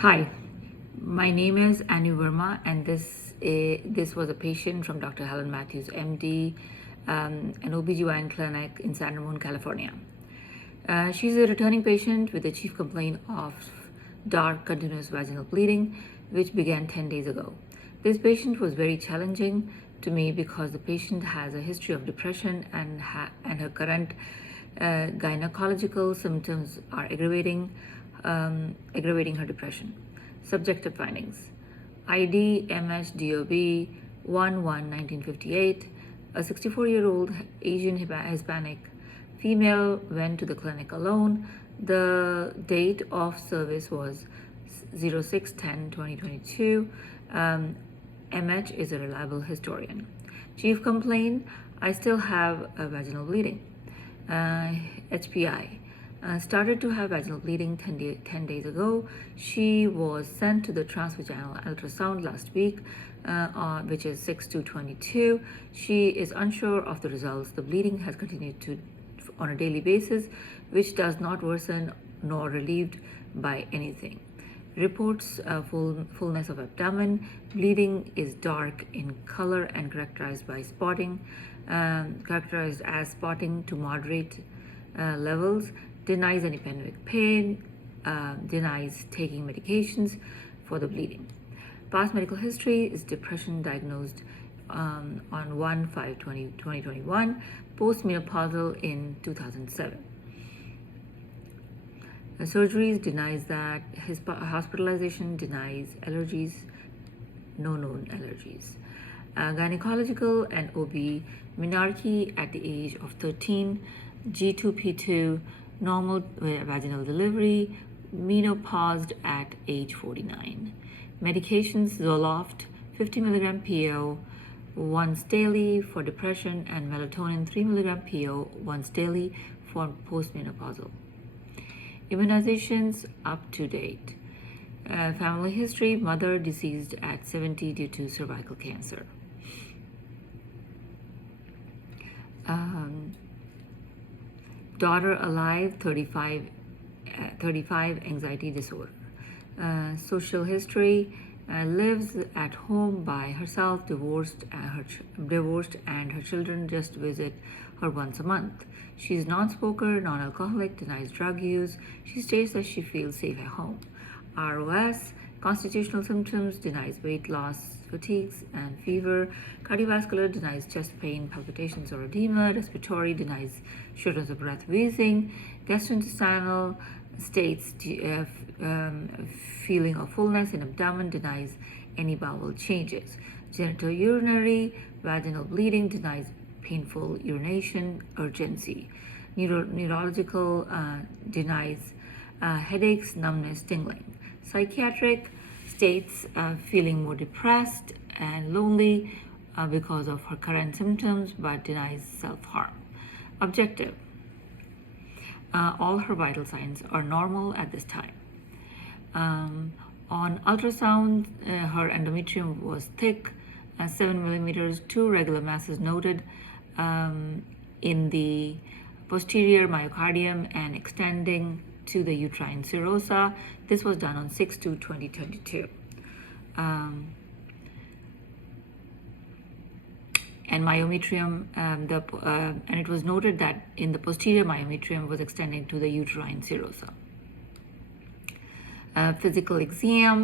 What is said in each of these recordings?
Hi, my name is Anu Verma, and this was a patient from Dr. Helen Matthews, MD, an OBGYN clinic in San Ramon, California. She's a returning patient with a chief complaint of dark continuous vaginal bleeding, which began 10 days ago. This patient was very challenging to me because the patient has a history of depression and her current gynecological symptoms are aggravating her depression. Subjective findings: ID MHDOB 1/1/1958, a 64-year-old Asian Hispanic female, went to the clinic alone. The date of service was 06/10/2022. MH is a reliable historian. Chief complaint: I still have a vaginal bleeding. HPI. Started to have vaginal bleeding 10 days ago. She was sent to the transvaginal ultrasound last week, which is 6/2/22. She is unsure of the results. The bleeding has continued on a daily basis, which does not worsen nor relieved by anything. Reports fullness of abdomen. Bleeding is dark in color and characterized as spotting to moderate levels. Denies any pelvic pain. Denies taking medications for the bleeding. Past medical history is depression, diagnosed on 1/5/2021, postmenopausal in 2007. Surgeries: denies that. Hospitalization: denies. Allergies: no known allergies. Gynecological and OB: menarche at the age of 13, G2P2, normal vaginal delivery, menopaused at age 49. Medications: Zoloft 50 mg PO once daily for depression, and melatonin 3 mg PO once daily for postmenopausal. Immunizations up to date. Family history: mother deceased at 70 due to cervical cancer. Daughter alive, 35, anxiety disorder. Social history: lives at home by herself, divorced, and her children just visit her once a month. She's non-smoker, non-alcoholic, denies drug use. She states that she feels safe at home. ROS: constitutional symptoms, denies weight loss, fatigues, and fever. Cardiovascular: denies chest pain, palpitations, or edema. Respiratory: denies shortness of breath, wheezing. Gastrointestinal: states feeling of fullness in abdomen, denies any bowel changes. Genitourinary: vaginal bleeding, denies painful urination, urgency. Neurological: denies headaches, numbness, tingling. Psychiatric: states feeling more depressed and lonely because of her current symptoms, but denies self-harm. Objective: all her vital signs are normal at this time. On ultrasound, her endometrium was thick, 7 millimeters, 2 regular masses noted in the posterior myocardium and extending to the uterine serosa. This was done on 6/2/2022. And myometrium, and it was noted that in the posterior myometrium was extending to the uterine serosa. Physical exam: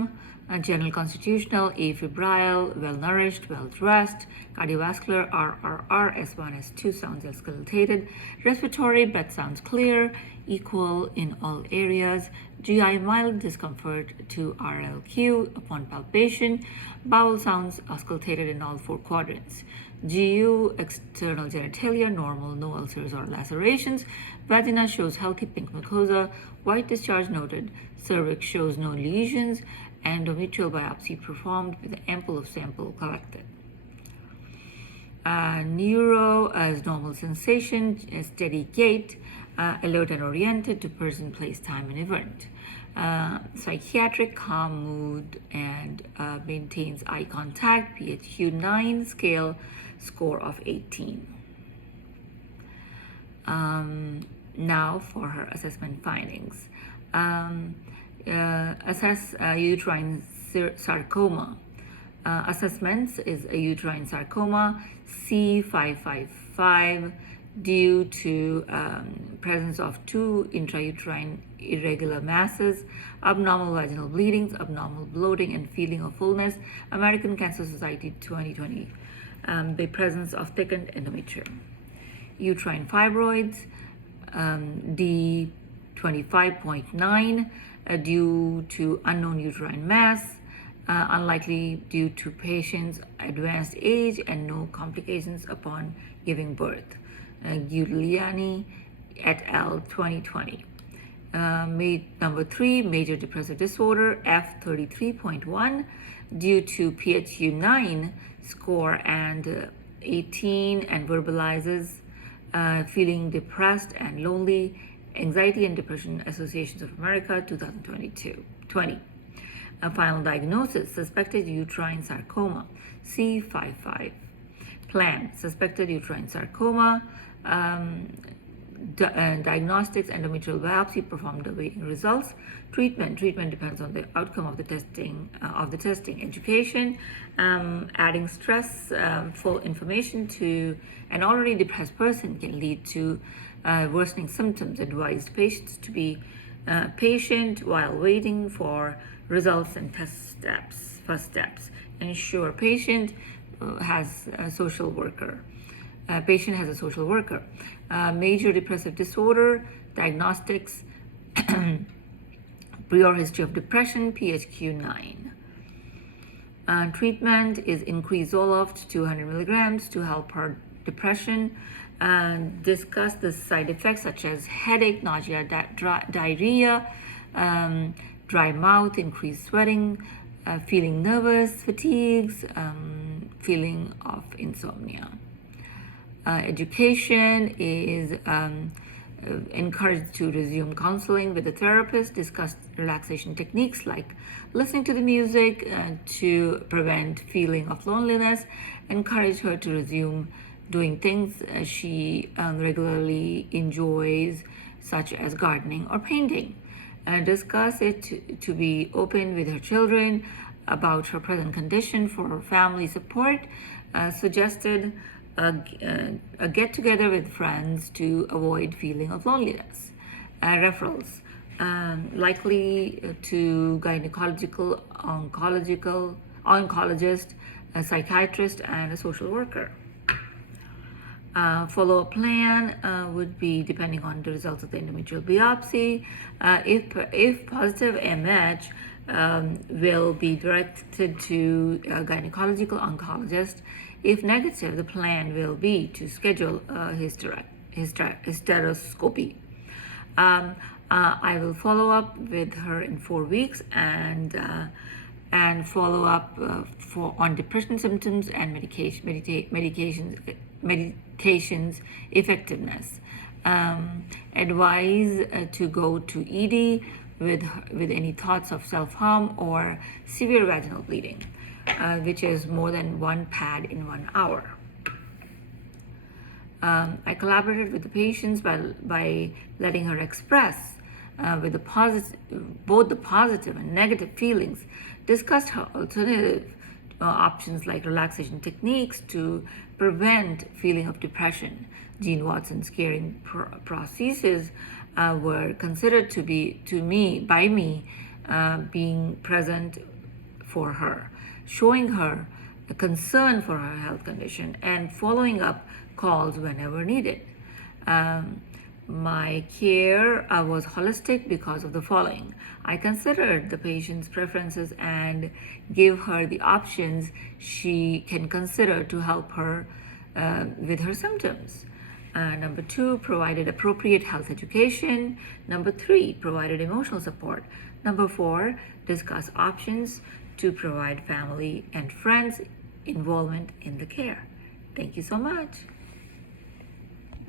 general constitutional, afebrile, well-nourished, well-dressed. Cardiovascular: RRR, S1, S2 sounds auscultated. Respiratory: breath sounds clear, equal in all areas. GI: mild discomfort to RLQ upon palpation. Bowel sounds auscultated in all 4 quadrants. GU: external genitalia normal, no ulcers or lacerations. Vagina shows healthy pink mucosa. White discharge noted. Cervix shows no lesions. Endometrial biopsy performed with ample of sample collected. Neuro as normal sensation, steady gait, alert and oriented to person, place, time, and event. Psychiatric: calm mood and maintains eye contact. PHQ 9 scale, score of 18. Now for her assessment findings. Assess uterine sarcoma. Assessments is a uterine sarcoma C555 due to presence of 2 intrauterine irregular masses, abnormal vaginal bleedings, abnormal bloating, and feeling of fullness. American Cancer Society 2020. The presence of thickened endometrium. Uterine fibroids, D25.9 due to unknown uterine mass, unlikely due to patient's advanced age and no complications upon giving birth. Giuliani et al. 2020. Number 3, major depressive disorder, F33.1 due to PHQ-9 score and 18 and verbalizes feeling depressed and lonely, Anxiety and Depression Associations of America 2020. A final diagnosis, suspected uterine sarcoma, C55. Plan, suspected uterine sarcoma, diagnostics, endometrial biopsy, performed awaiting results. Treatment depends on the outcome of the testing. Education, adding stressful information to an already depressed person can lead to worsening symptoms. Advised patients to be patient while waiting for results and first steps. Ensure patient has a social worker. Major depressive disorder, diagnostics, prior history of depression, PHQ-9. Treatment is increased Zoloft 200 milligrams to help her depression. Discuss the side effects such as headache, nausea, diarrhea, dry mouth, increased sweating, feeling nervous, fatigues, feeling of insomnia. Education is encouraged to resume counseling with a therapist, discuss relaxation techniques like listening to the music to prevent feeling of loneliness, encourage her to resume doing things she regularly enjoys, such as gardening or painting. Discuss it to be open with her children about her present condition for her family support. Suggested a get-together with friends to avoid feeling of loneliness. Referrals, likely to gynecological, oncologist, a psychiatrist, and a social worker. Follow-up plan would be depending on the results of the endometrial biopsy. If positive, MH will be directed to a gynecological oncologist. If negative, the plan will be to schedule a hysteroscopy. I will follow up with her in 4 weeks and follow up on depression symptoms and medications effectiveness. Advise to go to ED with any thoughts of self-harm or severe vaginal bleeding, which is more than 1 pad in 1 hour. I collaborated with the patients by letting her express with both the positive and negative feelings, discussed her alternative options like relaxation techniques to prevent feeling of depression. Gene Watson's caring processes were considered by me being present for her, showing her a concern for her health condition and following up calls whenever needed. My care was holistic because of the following. I considered the patient's preferences and gave her the options she can consider to help her with her symptoms. Number 2, provided appropriate health education. Number 3, provided emotional support. Number 4, discuss options to provide family and friends involvement in the care. Thank you so much.